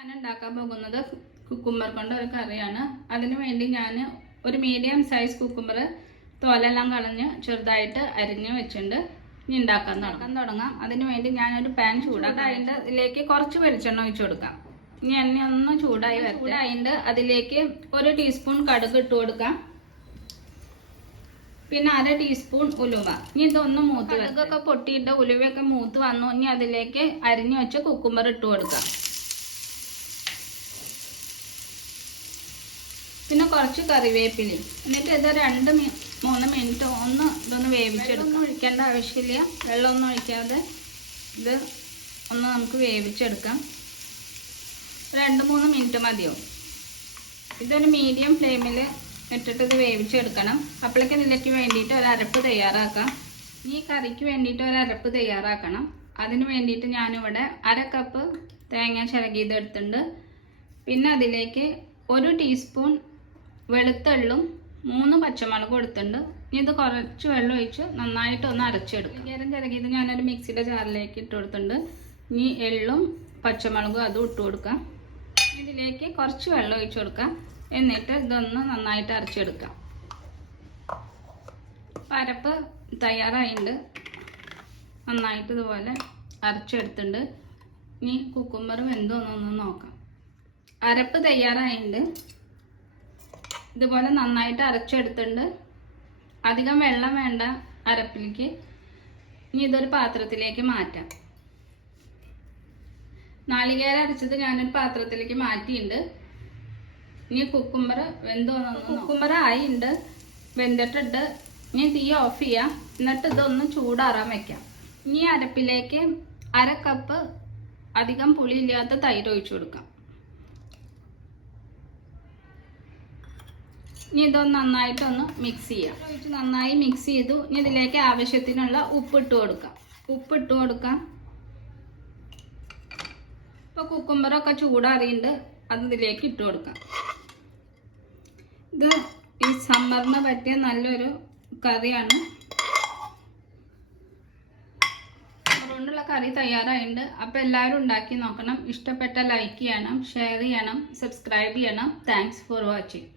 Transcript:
ഞാൻ ഉണ്ടാക്കാൻ പോകുന്നത് കുക്കുംബർ കൊണ്ട് ഒരു കറിയാണ്. അതിനു വേണ്ടി ഞാൻ ഒരു മീഡിയം സൈസ് കുക്കുംബർ തോലെല്ലാം കളഞ്ഞ് ചെറുതായിട്ട് അരിഞ്ഞ് വെച്ചിട്ടുണ്ട്. ഇനി ഉണ്ടാക്കാൻ തുടങ്ങാം. അതിനു വേണ്ടി ഞാനൊരു പാൻ ചൂടായിട്ട് ഇതിലേക്ക് കുറച്ച് വെളിച്ചെണ്ണ ഒഴിച്ചു കൊടുക്കാം. ഇനി എണ്ണ ഒന്ന് ചൂടായിട്ട് അതിലേക്ക് 1 ടീസ്പൂൺ കടുക് ഇട്ട് കൊടുക്കാം. പിന്നെ 1/2 ടീസ്പൂൺ ഉലുവ. ഇനി ഇതൊന്ന് മൂത്ത് കടുകൊക്കെ പൊട്ടിയിട്ട് ഉലുവയൊക്കെ മൂത്ത് വന്നു. ഇനി അതിലേക്ക് അരിഞ്ഞു വെച്ച കുക്കുംബർ ഇട്ട് കൊടുക്കാം. പിന്നെ കുറച്ച് കറിവേപ്പില. എന്നിട്ട് ഇത് 2-3 മിനിറ്റ് ഇതൊന്ന് വേവിച്ചെടുക്കാം. ഒഴിക്കേണ്ട ആവശ്യമില്ല, വെള്ളമൊന്നും ഒഴിക്കാതെ ഇത് ഒന്ന് നമുക്ക് വേവിച്ചെടുക്കാം. 2-3 മിനിറ്റ് മതിയാവും. ഇതൊരു മീഡിയം ഫ്ലെയിമിൽ ഇട്ടിട്ട് ഇത് വേവിച്ചെടുക്കണം. അപ്പോഴേക്ക് ഇതിലേക്ക് വേണ്ടിയിട്ട് ഒരു അരപ്പ് തയ്യാറാക്കാം. ഈ കറിക്ക് വേണ്ടിയിട്ട് ഒരു അരപ്പ് തയ്യാറാക്കണം. അതിന് വേണ്ടിയിട്ട് ഞാനിവിടെ 1/2 കപ്പ് തേങ്ങ ചിരകിയത് എടുത്തിട്ടുണ്ട്. പിന്നെ അതിലേക്ക് 1 ടീസ്പൂൺ വെളുത്തുള്ളും 3 പച്ചമുളകും എടുത്തിട്ടുണ്ട്. ഇനി ഇത് കുറച്ച് വെള്ളം ഒഴിച്ച് നന്നായിട്ടൊന്ന് അരച്ചെടുക്കും. ചിരകിയത് ഞാനൊരു മിക്സിയുടെ ജാറിലേക്ക് ഇട്ട് കൊടുത്തിട്ടുണ്ട്. ഇനി എള്ളും പച്ചമുളകും അതും ഇട്ട് കൊടുക്കാം. ഇതിലേക്ക് കുറച്ച് വെള്ളം ഒഴിച്ചു കൊടുക്കാം. എന്നിട്ട് ഇതൊന്ന് നന്നായിട്ട് അരച്ചെടുക്കാം. അരപ്പ് തയ്യാറായിട്ടുണ്ട്. നന്നായിട്ട് ഇതുപോലെ അരച്ചെടുത്തിട്ടുണ്ട്. ഇനി കുക്കുംബർ വെന്തോന്നൊന്ന് നോക്കാം. അരപ്പ് തയ്യാറായിട്ടുണ്ട്. ഇതുപോലെ നന്നായിട്ട് അരച്ചെടുത്തിട്ടുണ്ട്. അധികം വെള്ളം വേണ്ട അരപ്പിലേക്ക്. ഇനി ഇതൊരു പാത്രത്തിലേക്ക് മാറ്റാം. നാളികേരം അരച്ചത് ഞാനൊരു പാത്രത്തിലേക്ക് മാറ്റിയിട്ടുണ്ട്. ഇനി കുക്കുംബർ വെന്തോന്നൊന്ന് കുക്കുംബർ ആയിട്ടുണ്ട്, വെന്തിട്ടുണ്ട്. ഇനി തീ ഓഫ് ചെയ്യാം. എന്നിട്ട് ഇതൊന്ന് ചൂടാറാൻ വെക്കാം. ഇനി അരപ്പിലേക്ക് 1/2 കപ്പ് അധികം പുളിയില്ലാത്ത തൈര് ഒഴിച്ചു കൊടുക്കാം. ഇനി ഇതൊന്ന് നന്നായിട്ടൊന്ന് മിക്സ് ചെയ്യാം. നന്നായി മിക്സ് ചെയ്തു. ഇനി ഇതിലേക്ക് ആവശ്യത്തിനുള്ള ഉപ്പിട്ട് കൊടുക്കാം. ഇപ്പോൾ കുക്കുംബറൊക്കെ ചൂടാറിയിട്ടുണ്ട്. അത് ഇതിലേക്ക് ഇട്ട് കൊടുക്കാം. ഇത് ഈ സമ്മറിന് പറ്റിയ നല്ലൊരു കറിയാണ്. അതുകൊണ്ടുള്ള കറി തയ്യാറായിട്ടുണ്ട്. അപ്പോൾ എല്ലാവരും ഉണ്ടാക്കി നോക്കണം. ഇഷ്ടപ്പെട്ട ലൈക്ക് ചെയ്യണം, ഷെയർ ചെയ്യണം, സബ്സ്ക്രൈബ് ചെയ്യണം. Thanks for watching.